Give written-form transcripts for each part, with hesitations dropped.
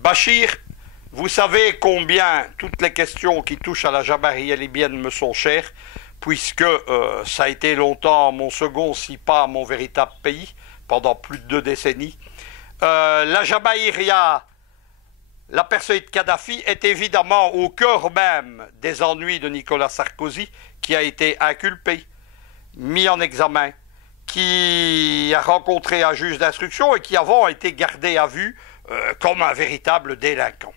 Bachir, vous savez combien toutes les questions qui touchent à la Jamaïa libyenne me sont chères, puisque ça a été longtemps mon second, si pas mon véritable pays, pendant plus de 2 décennies. La Jamaïa, la personne de Kadhafi, est évidemment au cœur même des ennuis de Nicolas Sarkozy, qui a été inculpé, mis en examen, qui a rencontré un juge d'instruction et qui avant a été gardé à vue comme un véritable délinquant.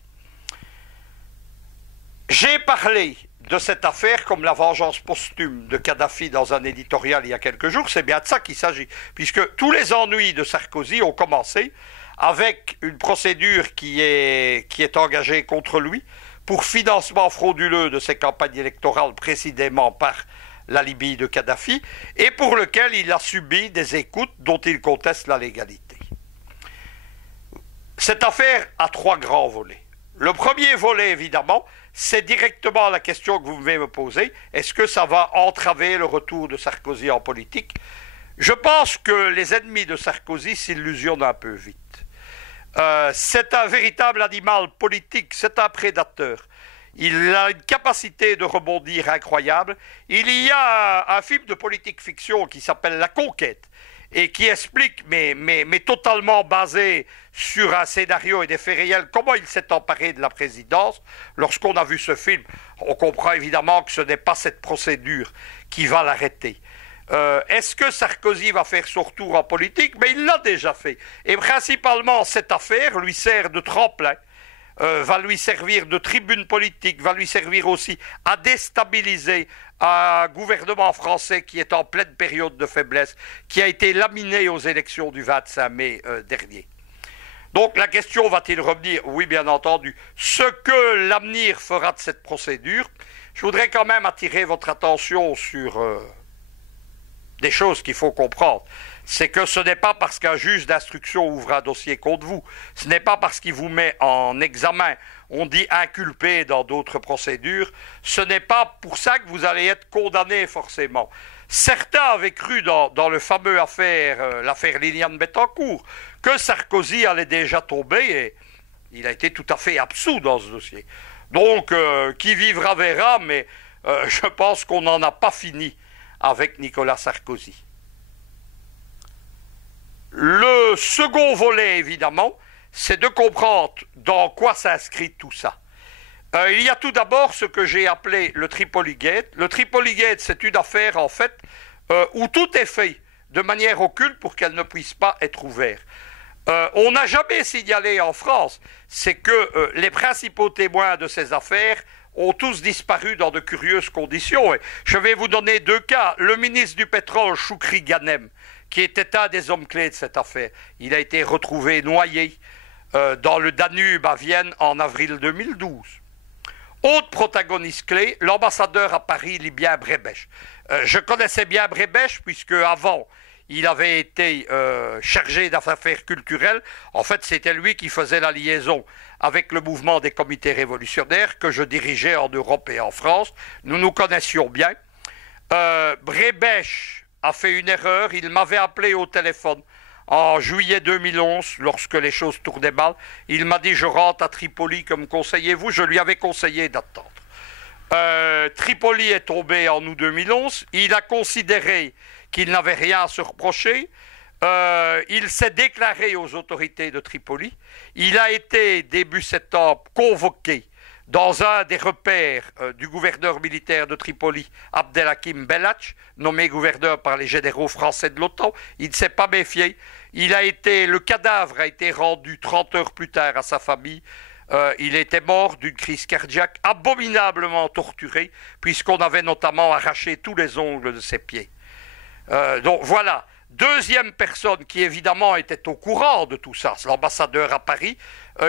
J'ai parlé de cette affaire comme la vengeance posthume de Kadhafi dans un éditorial il y a quelques jours. C'est bien de ça qu'il s'agit, puisque tous les ennuis de Sarkozy ont commencé avec une procédure qui est engagée contre lui pour financement frauduleux de ses campagnes électorales précisément par la Libye de Kadhafi, et pour lequel il a subi des écoutes dont il conteste la légalité. Cette affaire a 3 grands volets. Le premier volet, évidemment, c'est directement la question que vous venez me poser. Est-ce que ça va entraver le retour de Sarkozy en politique? Je pense que les ennemis de Sarkozy s'illusionnent un peu vite. C'est un véritable animal politique, c'est un prédateur. Il a une capacité de rebondir incroyable. Il y a un film de politique-fiction qui s'appelle La Conquête et qui explique, mais totalement basé sur un scénario et des faits réels, comment il s'est emparé de la présidence. Lorsqu'on a vu ce film, on comprend évidemment que ce n'est pas cette procédure qui va l'arrêter. Est-ce que Sarkozy va faire son retour en politique? Mais il l'a déjà fait. Et principalement, cette affaire lui sert de tremplin. Va lui servir de tribune politique, va lui servir aussi à déstabiliser un gouvernement français qui est en pleine période de faiblesse, qui a été laminé aux élections du 25 mai dernier. Donc la question va-t-il revenir? Oui, bien entendu. Ce que l'avenir fera de cette procédure, je voudrais quand même attirer votre attention sur des choses qu'il faut comprendre. C'est que ce n'est pas parce qu'un juge d'instruction ouvre un dossier contre vous, ce n'est pas parce qu'il vous met en examen, on dit inculpé dans d'autres procédures, ce n'est pas pour ça que vous allez être condamné forcément. Certains avaient cru dans le fameux l'affaire Liliane Bettencourt, que Sarkozy allait déjà tomber, et il a été tout à fait absous dans ce dossier. Donc, qui vivra verra, mais je pense qu'on n'en a pas fini avec Nicolas Sarkozy. Le second volet, évidemment, c'est de comprendre dans quoi s'inscrit tout ça. Il y a tout d'abord ce que j'ai appelé le Tripoli Gate. Le Tripoli Gate, c'est une affaire, en fait, où tout est fait de manière occulte pour qu'elle ne puisse pas être ouverte. On n'a jamais signalé en France, c'est que les principaux témoins de ces affaires ont tous disparu dans de curieuses conditions. Et je vais vous donner 2 cas. Le ministre du Pétrole, Choukri Ghanem, qui était un des hommes clés de cette affaire. Il a été retrouvé noyé dans le Danube à Vienne en avril 2012. Autre protagoniste clé, l'ambassadeur à Paris, libyen Brebèche. Je connaissais bien Brebèche puisque avant, il avait été chargé d'affaires culturelles. En fait, c'était lui qui faisait la liaison avec le mouvement des comités révolutionnaires que je dirigeais en Europe et en France. Nous nous connaissions bien. Brebèche a fait une erreur, il m'avait appelé au téléphone en juillet 2011, lorsque les choses tournaient mal. Il m'a dit, je rentre à Tripoli, que me conseillez-vous? Je lui avais conseillé d'attendre. Tripoli est tombé en août 2011, il a considéré qu'il n'avait rien à se reprocher, il s'est déclaré aux autorités de Tripoli, il a été, début septembre, convoqué dans un des repères du gouverneur militaire de Tripoli, Abdelhakim Belach, nommé gouverneur par les généraux français de l'OTAN. Il ne s'est pas méfié. Le cadavre a été rendu 30 heures plus tard à sa famille. Il était mort d'une crise cardiaque, abominablement torturé, puisqu'on avait notamment arraché tous les ongles de ses pieds. Donc voilà. Deuxième personne qui évidemment était au courant de tout ça, c'est l'ambassadeur à Paris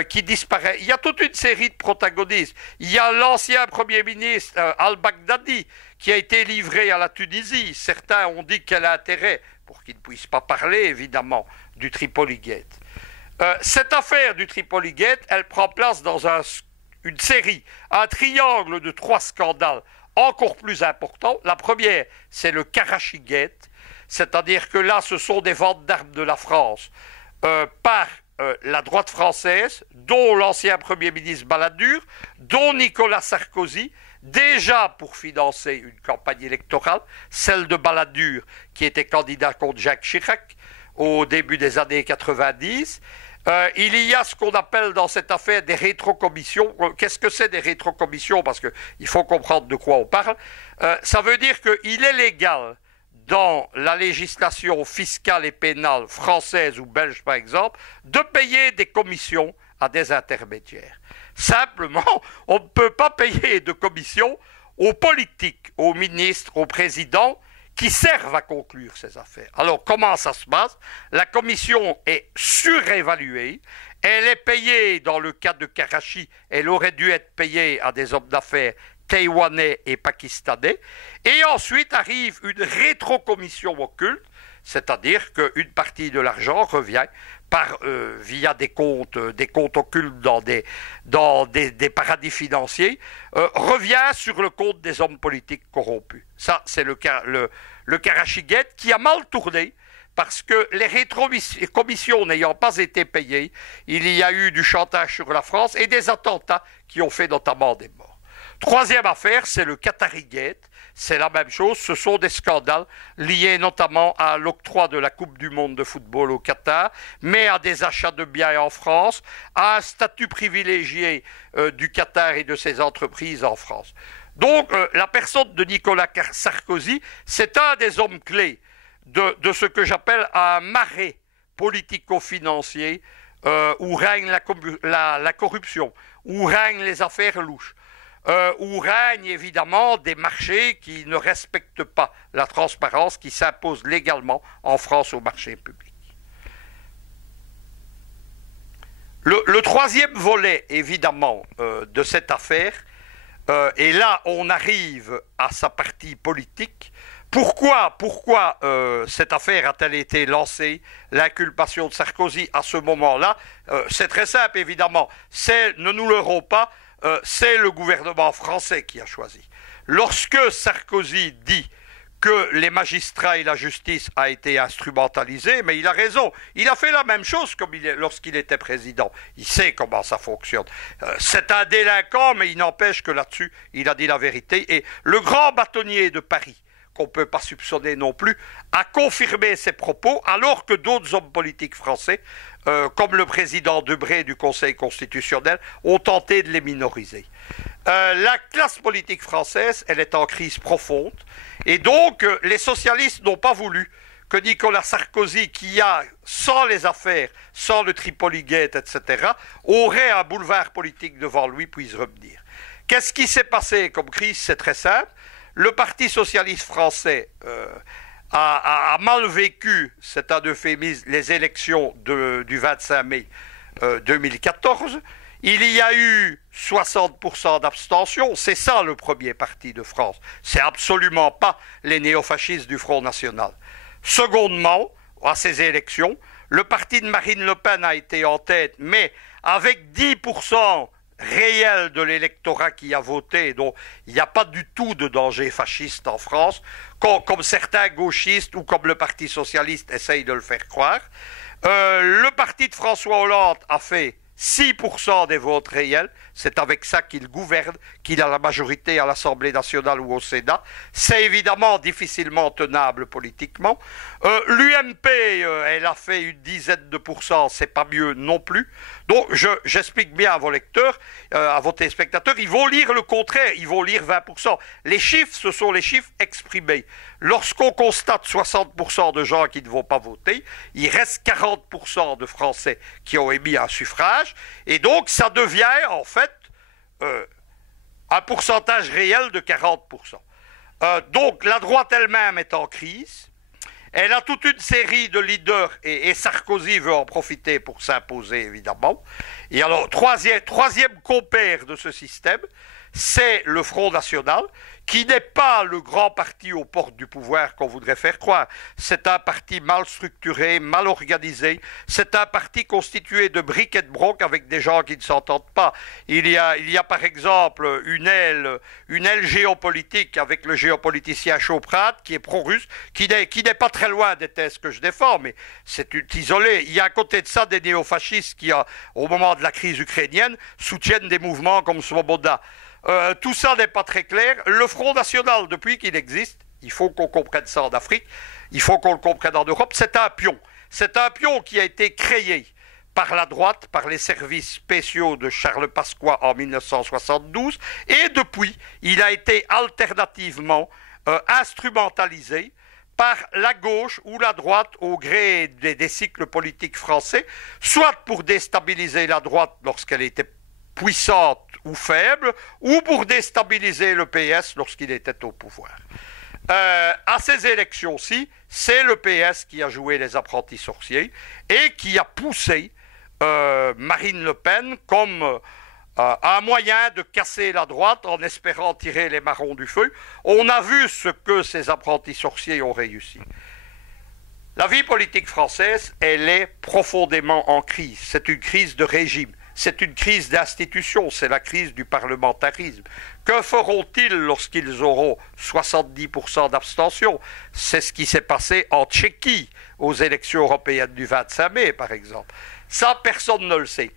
qui disparaît. Il y a toute une série de protagonistes. Il y a l'ancien Premier ministre al-Baghdadi qui a été livré à la Tunisie. Certains ont dit quel intérêt, pour qu'il ne puisse pas parler évidemment, du Tripoli Gate. Cette affaire du Tripoli Gate, elle prend place dans une série, un triangle de 3 scandales encore plus importants. La première, c'est le Karachi Gate. C'est-à-dire que là, ce sont des ventes d'armes de la France par la droite française, dont l'ancien Premier ministre Balladur, dont Nicolas Sarkozy, déjà pour financer une campagne électorale, celle de Balladur, qui était candidat contre Jacques Chirac au début des années 90. Il y a ce qu'on appelle dans cette affaire des rétrocommissions. Qu'est-ce que c'est des rétrocommissions? Parce qu'il faut comprendre de quoi on parle. Ça veut dire qu'il est légal dans la législation fiscale et pénale française ou belge par exemple, de payer des commissions à des intermédiaires. Simplement, on ne peut pas payer de commissions aux politiques, aux ministres, aux présidents qui servent à conclure ces affaires. Alors, comment ça se passe? La commission est surévaluée, elle est payée, dans le cas de Karachi, elle aurait dû être payée à des hommes d'affaires taïwanais et pakistanais, et ensuite arrive une rétrocommission occulte, c'est-à-dire qu'une partie de l'argent revient via des comptes occultes dans des paradis financiers, revient sur le compte des hommes politiques corrompus. Ça, c'est le Karachi-Gate qui a mal tourné, parce que les rétrocommissions n'ayant pas été payées, il y a eu du chantage sur la France et des attentats qui ont fait notamment des morts. Troisième affaire, c'est le Qatari-Gate. C'est la même chose, ce sont des scandales liés notamment à l'octroi de la Coupe du Monde de football au Qatar, mais à des achats de biens en France, à un statut privilégié du Qatar et de ses entreprises en France. Donc la personne de Nicolas Sarkozy, c'est un des hommes clés de ce que j'appelle un marais politico-financier où règne la corruption, où règnent les affaires louches. Où règnent évidemment des marchés qui ne respectent pas la transparence qui s'impose légalement en France au marché public. Le troisième volet, évidemment, de cette affaire, et là on arrive à sa partie politique. Pourquoi cette affaire a-t-elle été lancée, l'inculpation de Sarkozy à ce moment-là? C'est très simple, évidemment. Ne nous leurrons pas, c'est le gouvernement français qui a choisi. Lorsque Sarkozy dit que les magistrats et la justice a été instrumentalisés, mais il a raison. Il a fait la même chose lorsqu'il était président. Il sait comment ça fonctionne. C'est un délinquant, mais il n'empêche que là-dessus, il a dit la vérité. Et le grand bâtonnier de Paris, qu'on ne peut pas soupçonner non plus, a confirmé ses propos, alors que d'autres hommes politiques français, comme le président Debré du Conseil constitutionnel, ont tenté de les minoriser. La classe politique française, elle est en crise profonde, et donc les socialistes n'ont pas voulu que Nicolas Sarkozy, qui a, sans les affaires, sans le Tripoli-Gate, etc., aurait un boulevard politique devant lui, puisse revenir. Qu'est-ce qui s'est passé comme crise? C'est très simple. Le Parti socialiste français a mal vécu, c'est un euphémisme, les élections du 25 mai 2014. Il y a eu 60% d'abstention. C'est ça le premier parti de France. C'est absolument pas les néofascistes du Front National. Secondement, à ces élections, le parti de Marine Le Pen a été en tête, mais avec 10% réel de l'électorat qui a voté, donc il n'y a pas du tout de danger fasciste en France, comme certains gauchistes ou comme le Parti socialiste essayent de le faire croire. Le parti de François Hollande a fait 6% des votes réels, c'est avec ça qu'il gouverne, qu'il a la majorité à l'Assemblée nationale ou au Sénat. C'est évidemment difficilement tenable politiquement. L'UMP, elle a fait une dizaine de pourcents, c'est pas mieux non plus. Donc j'explique bien à vos lecteurs, à vos téléspectateurs, ils vont lire le contraire, ils vont lire 20%. Les chiffres, ce sont les chiffres exprimés. Lorsqu'on constate 60% de gens qui ne vont pas voter, il reste 40% de Français qui ont émis un suffrage, et donc ça devient en fait un pourcentage réel de 40%. Donc la droite elle-même est en crise. Elle a toute une série de leaders et Sarkozy veut en profiter pour s'imposer, évidemment. Et alors, troisième compère de ce système, c'est le Front National, qui n'est pas le grand parti aux portes du pouvoir qu'on voudrait faire croire. C'est un parti mal structuré, mal organisé. C'est un parti constitué de briques et de broc avec des gens qui ne s'entendent pas. Il y a par exemple une aile géopolitique avec le géopoliticien Choprat qui est pro-russe, qui n'est pas très loin des thèses que je défends, mais c'est isolé. Il y a à côté de ça des néofascistes qui, au moment de la crise ukrainienne, soutiennent des mouvements comme Svoboda. Tout ça n'est pas très clair. Le Front National, depuis qu'il existe, il faut qu'on comprenne ça en Afrique, il faut qu'on le comprenne en Europe, c'est un pion. C'est un pion qui a été créé par la droite, par les services spéciaux de Charles Pasqua en 1972, et depuis, il a été alternativement instrumentalisé par la gauche ou la droite au gré des cycles politiques français, soit pour déstabiliser la droite lorsqu'elle était puissante ou faible, ou pour déstabiliser le PS lorsqu'il était au pouvoir. À ces élections-ci, c'est le PS qui a joué les apprentis sorciers et qui a poussé Marine Le Pen comme un moyen de casser la droite en espérant tirer les marrons du feu. On a vu ce que ces apprentis sorciers ont réussi. La vie politique française, elle est profondément en crise. C'est une crise de régime. C'est une crise d'institution, c'est la crise du parlementarisme. Que feront-ils lorsqu'ils auront 70% d'abstention? C'est ce qui s'est passé en Tchéquie aux élections européennes du 25 mai, par exemple. Ça, personne ne le sait.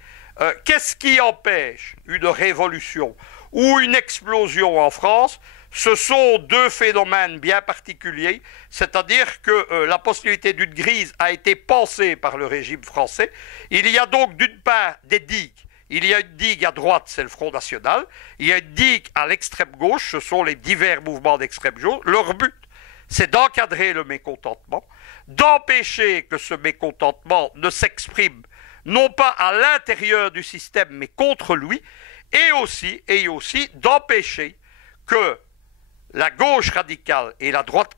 Qu'est-ce qui empêche une révolution ou une explosion en France? Ce sont deux phénomènes bien particuliers, c'est-à-dire que la possibilité d'une crise a été pensée par le régime français. Il y a donc d'une part des digues. Il y a une digue à droite, c'est le Front National. Il y a une digue à l'extrême gauche, ce sont les divers mouvements d'extrême gauche. Leur but, c'est d'encadrer le mécontentement, d'empêcher que ce mécontentement ne s'exprime non pas à l'intérieur du système, mais contre lui, et aussi d'empêcher que la gauche radicale et la droite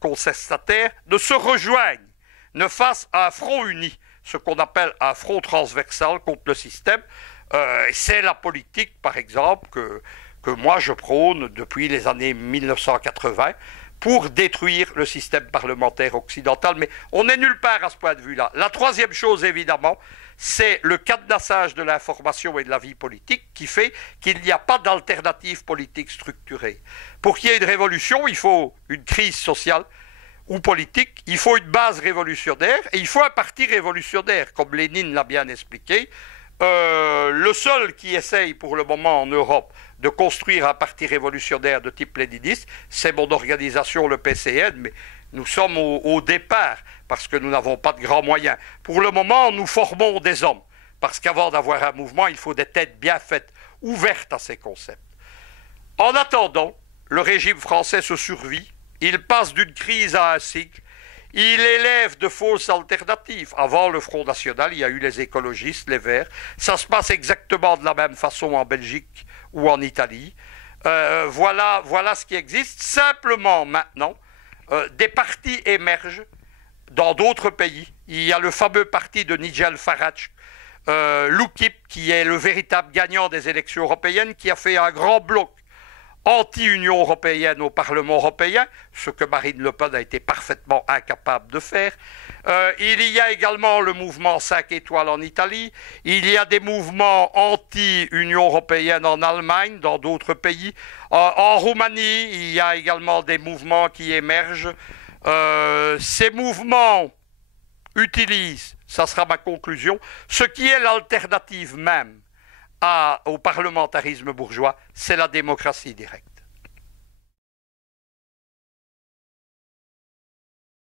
contestataire ne se rejoignent, ne fassent un front uni, ce qu'on appelle un front transversal contre le système. C'est la politique, par exemple, que moi je prône depuis les années 1980 pour détruire le système parlementaire occidental. Mais on n'est nulle part à ce point de vue-là. La troisième chose, évidemment, c'est le cadenassage de l'information et de la vie politique qui fait qu'il n'y a pas d'alternative politique structurée. Pour qu'il y ait une révolution, il faut une crise sociale ou politique, il faut une base révolutionnaire et il faut un parti révolutionnaire, comme Lénine l'a bien expliqué. Le seul qui essaye pour le moment en Europe de construire un parti révolutionnaire de type léniniste, c'est mon organisation, le PCN, mais nous sommes au départ parce que nous n'avons pas de grands moyens. Pour le moment, nous formons des hommes, parce qu'avant d'avoir un mouvement, il faut des têtes bien faites, ouvertes à ces concepts. En attendant, le régime français se survit, il passe d'une crise à un cycle, il élève de fausses alternatives. Avant le Front National, il y a eu les écologistes, les Verts. Ça se passe exactement de la même façon en Belgique ou en Italie. Voilà ce qui existe. Simplement maintenant, des partis émergent dans d'autres pays. Il y a le fameux parti de Nigel Farage, l'UKIP, qui est le véritable gagnant des élections européennes, qui a fait un grand bloc anti-Union européenne au Parlement européen, ce que Marine Le Pen a été parfaitement incapable de faire. Il y a également le mouvement 5 étoiles en Italie, il y a des mouvements anti-Union européenne en Allemagne, dans d'autres pays. En Roumanie, il y a également des mouvements qui émergent. Ces mouvements utilisent, ça sera ma conclusion, ce qui est l'alternative même au parlementarisme bourgeois, c'est la démocratie directe.